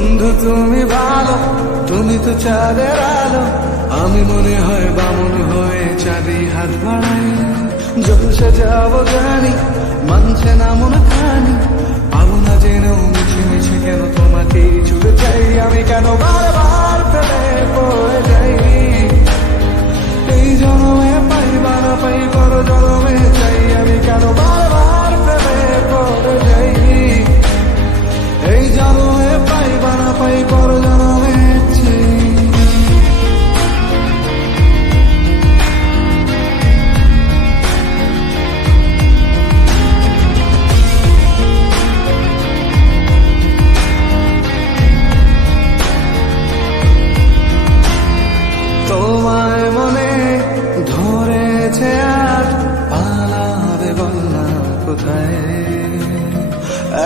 বন্ধু তুমি ভালো, তুমি তো চাঁদের আলো, আমি মনে হয় বামন হয়ে চাঁদি হাত বাড়াই। যখন সাজাবো জানি মানছে না মন খানি, পাবো না জেনেও মিছে মিছে কেন তোমাকেই ছুটে চাই। আমি কেন বারবার ফেলে পড়ে যাই, এই জন্মে পাই বা না পাই পর জন্মে চাই। আমি কেন বারবার ফেলে পড়ে যাই, এই জন্মে পাই বা না পাই পর জন্মে চাই। তোমায় মনে ধরেছে আর পালাবে বলনা কোথায়,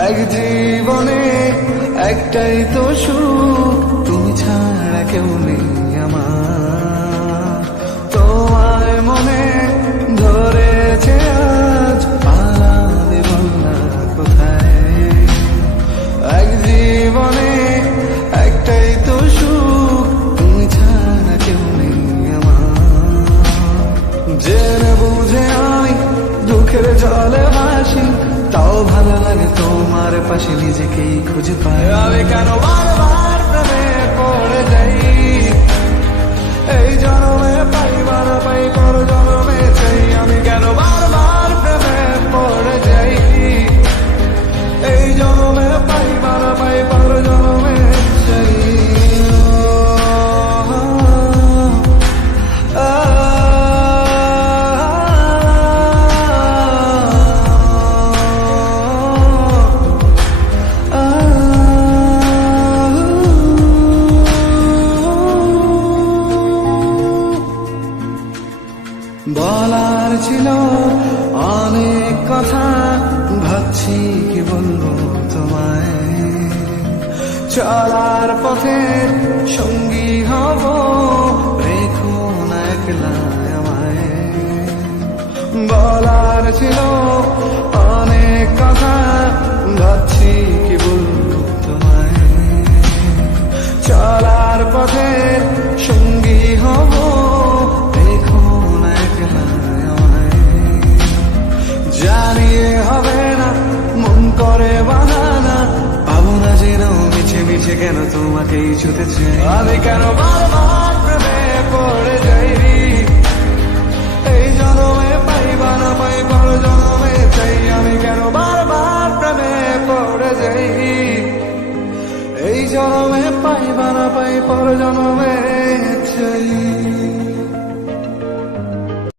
এক জীবনে একটাই তো সুখ, তুমি ছাড়া কেউ নেই আমার। তোমায় মনে ধরেছে আজ পালাবে বলনা কোথায়, এক জীবনে একটাই তো সুখ, তুমি ছাড়া কেউ নেই আমার। জেনে বুঝে আমি দুঃখের জলে ভাসি, তাও ভালো লাগে তোমার পাশে নিজেকেই খুঁজে পাই। আমি কেন বারবার প্রেমে পড়ে যাই, এই জন্মে পাই বা না পাই পর জন্মে চাই। আমি কেন বারবার প্রেমে পড়ে যাই, এই জন্মে পাই বা না পাই পর জন্মে চাই। বলার ছিল অনেক কথা, ভাবছি কি বলবো তোমায়। চলার পথে সঙ্গী হব, রেখো না একলা আমায়। বলার ছিল অনেক কথা, ভাবছি কি বলবো তোমায়। চলার পথে সঙ্গী হব, জানিয়ে হবে না মন করে বানানা, পাবো না জেনেও মিছে মিছে কেন তোমাকেই ছুতে চাই। আমি কেন বারবার প্রেমে পড়ে যাই, এই জন্মে পাই বা না পাই পর জন্মে চাই। আমি কেন বারবার প্রেমে পড়ে যাই, এই জন্মে পাই বা না পাই পর জন্মে চাই।